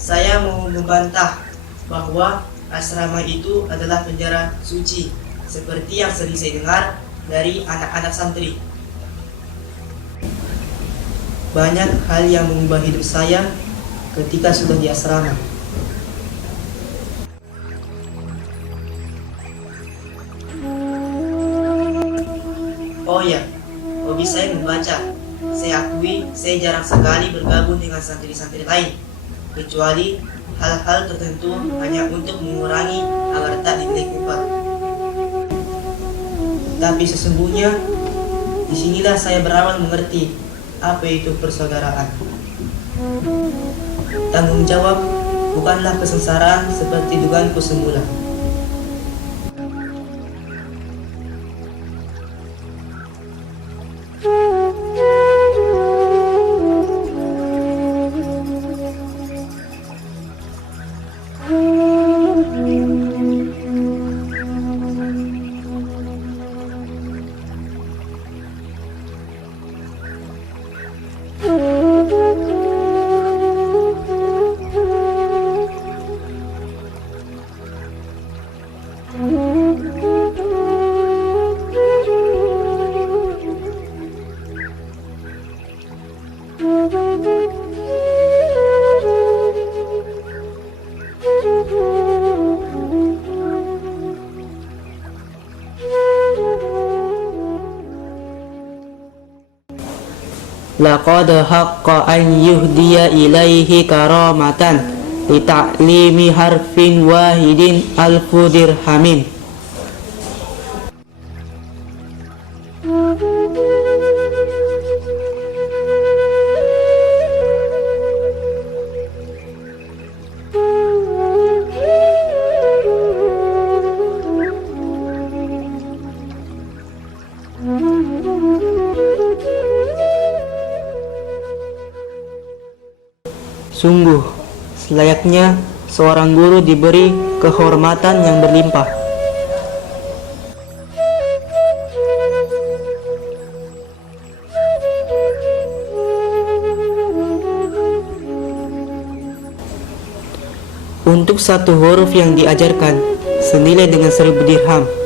Saya mau membantah bahwa asrama itu adalah penjara suci, seperti yang sering saya dengar dari anak-anak santri. Banyak hal yang mengubah hidup saya ketika sudah di asrama. Oh ya, hobi saya membaca. Saya akui saya jarang sekali bergabung dengan santri-santri lain, kecuali hal-hal tertentu hanya untuk mengurangi agar tak dinilai kupat. Tapi sesungguhnya, disinilah saya berawal mengerti apa itu persaudaraan. Tanggung jawab bukanlah kesengsaraan seperti dugaanku semula. Laqad haqqa an yuhdiya ilaihi karamatan li ta'limi harfin wahidin alfu dirhamin. Sungguh, selayaknya seorang guru diberi kehormatan yang berlimpah. Untuk satu huruf yang diajarkan senilai dengan 1000 dirham.